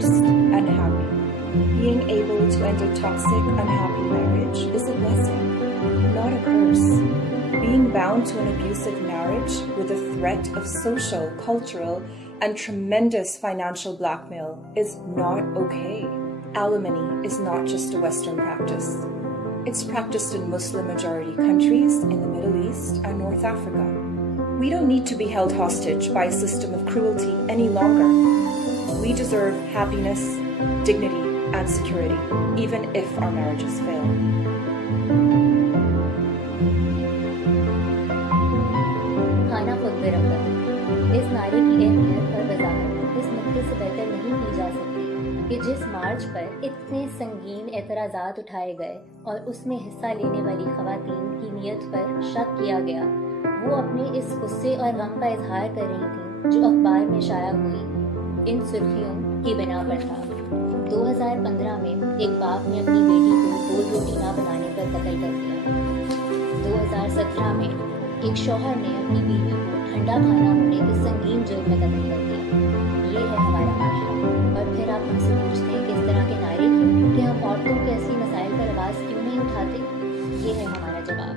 divorced and happy. Being able to end a toxic, unhappy marriage is a blessing, not a curse. Being bound to an abusive marriage with a threat of social, cultural, and tremendous financial blackmail is not okay. Alimony is not just a Western practice. It's practiced in Muslim-majority countries in the Middle East and North Africa. We don't need to be held hostage by a system of cruelty any longer. We deserve happiness, dignity, and security, even if our marriages fail. खाना खुद गरम करें। इस नारे की अहमियत और वजाहत इस नुक्ते से बेहतर नहीं की जा सकती कि जिस मार्च पर इतने संगीन एतराज़ात उठाए गए और उसमें हिस्सा लेने वाली ख़वातीन की नीयत पर शक किया गया, वो अपने इस गुस्से और गम का इजहार कर रही थी जो अखबार में शाया हुई इन सुर्खियों की बिना पर था। 2015 में एक बाप ने अपनी बेटी को गोल रोटी ना बनाने पर कत्ल कर दिया। 2017 में एक शौहर ने अपनी बीवी को ठंडा खाना होने के संगीन जुर्म में कत्ल कर दिया। ये है हमारा माशरा। और फिर आप हमसे पूछते हैं कि इस तरह के नारे क्यों, कि हम औरतों के असली मसाइल पर आवाज़ क्यों नहीं उठाते? ये है हमारा जवाब।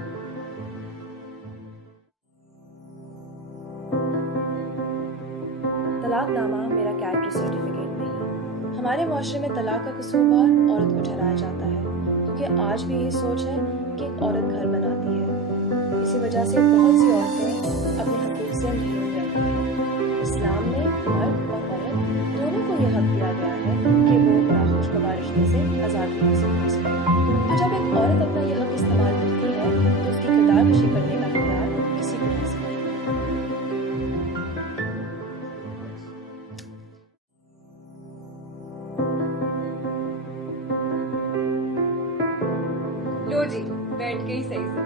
तलाकनामा मेरा कैरेक्टर सर्टिफिकेट नहीं। हमारे माशरे में तलाक का कसूरवार औरत को ठहराया जाता है, क्योंकि आज भी यही सोच है कि एक औरत घर बनाती है। इसी वजह से बहुत सी औरतें अपने हकूक़ से महरूम रहती हैं। इस्लाम में मर्द और औरत दोनों को यह हक दिया गया है कि वो नाखुशगवार रिश्ते से आज़ादी हासिल कर सकें। तो जब एक औरत अपना यह हक इस्तेमाल करती है तो उसकी किरदारकशी करने का इख्तियार किसी को हासिल नहीं। लो जी, बैठ के ही सही से।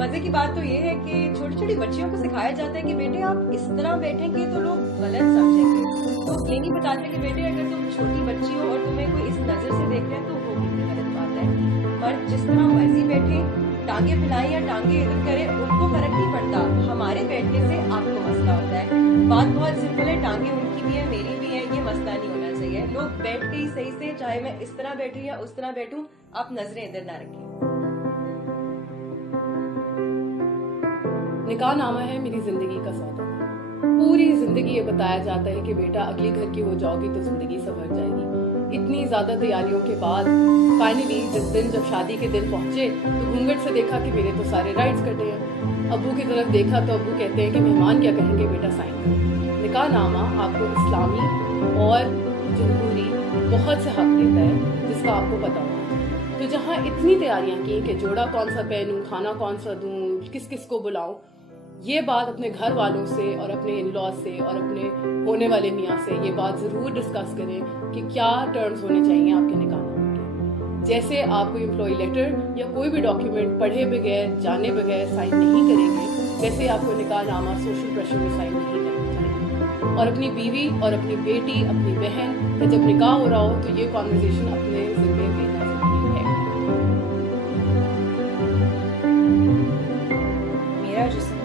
मजे की बात तो ये है कि छोटी छोटी बच्चियों को सिखाया जाता है कि बेटे आप इस तरह बैठेंगे तो लोग गलत समझेंगे। तो ये नहीं बताते कि बेटे अगर तुम छोटी बच्ची हो और तुम्हें कोई इस नजर से देख रहे हैं तो वो कितनी गलत बात है। मर्द जिस तरह मर्जी बैठे, टांगे फैलाएं या टांगे इधर करे, उनको फर्क नहीं पड़ता। हमारे बैठने से आपको मसला होता है। बात बहुत सिंपल है, टांगे उनकी भी है मेरी भी है, ये मसला नहीं होना चाहिए। लोग बैठ के ही सही से, चाहे मैं इस तरह बैठूं या उस तरह बैठूं, आप नजरें इधर ना रखें। निकाह नामा है मेरी जिंदगी का सौदा। पूरी जिंदगी ये बताया जाता है कि बेटा अगली घर की हो जाओगी तो जिंदगी संवर जाएगी। इतनी ज्यादा तैयारियों के बाद फाइनली जिस दिन जब शादी के दिन पहुंचे तो घूंघट से देखा कि मेरे तो सारे राइट्स कटे हैं। अब्बू की तरफ देखा तो अब्बू कहते हैं कि मेहमान क्या कहेंगे, बेटा साइन करो। निकाह नामा आपको इस्लामी और जमहूरी बहुत से हक देता है जिसका आपको पता होगा। तो जहाँ इतनी तैयारियां की कि जोड़ा कौन सा पहनूं, खाना कौन सा दूं, किस किस को बुलाऊं, ये बात अपने घर वालों से और अपने इन लॉज से और अपने होने वाले मियाँ से ये बात ज़रूर डिस्कस करें कि क्या टर्म्स होने चाहिए आपके निकाहनामे के। जैसे आप कोई एम्प्लॉय लेटर या कोई भी डॉक्यूमेंट पढ़े बगैर जाने बगैर साइन नहीं करेंगे, वैसे आपको निकाहनामा सोशल प्रेशर में साइन नहीं करना चाहिए। और अपनी बीवी और अपनी बेटी, अपनी बहन का जब निकाह हो रहा हो तो ये कॉन्वर्जेशन अपने ज़िम्मे लेना ज़रूरी है। मेरा जिस्म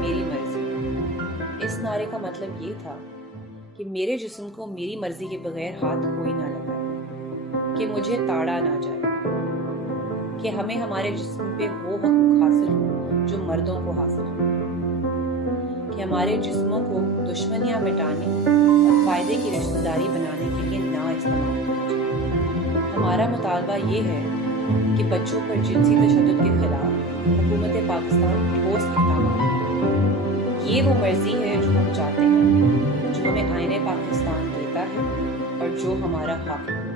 मेरी मर्जी। इस नारे का मतलब ये था कि मेरे जिस्म को मेरी मर्जी के बगैर हाथ कोई ना लगाए, कि मुझे ताड़ा ना जाए, कि हमें हमारे जिस्म पे वो हकूक हासिल हो जो मर्दों को हासिल हो, कि हमारे जिस्मों को दुश्मनियां मिटाने और फायदे की रिश्तेदारी बनाने के लिए ना इस्तेमाल किया जाए। हमारा मुतालबा ये है कि बच्चों पर जिनसी तशद्दुद के खिलाफ हुकूमत पाकिस्तान ठोस इक़दाम करे। ये वो मर्जी है जो हम चाहते हैं, जो हमें आईने पाकिस्तान देता है और जो हमारा हक है।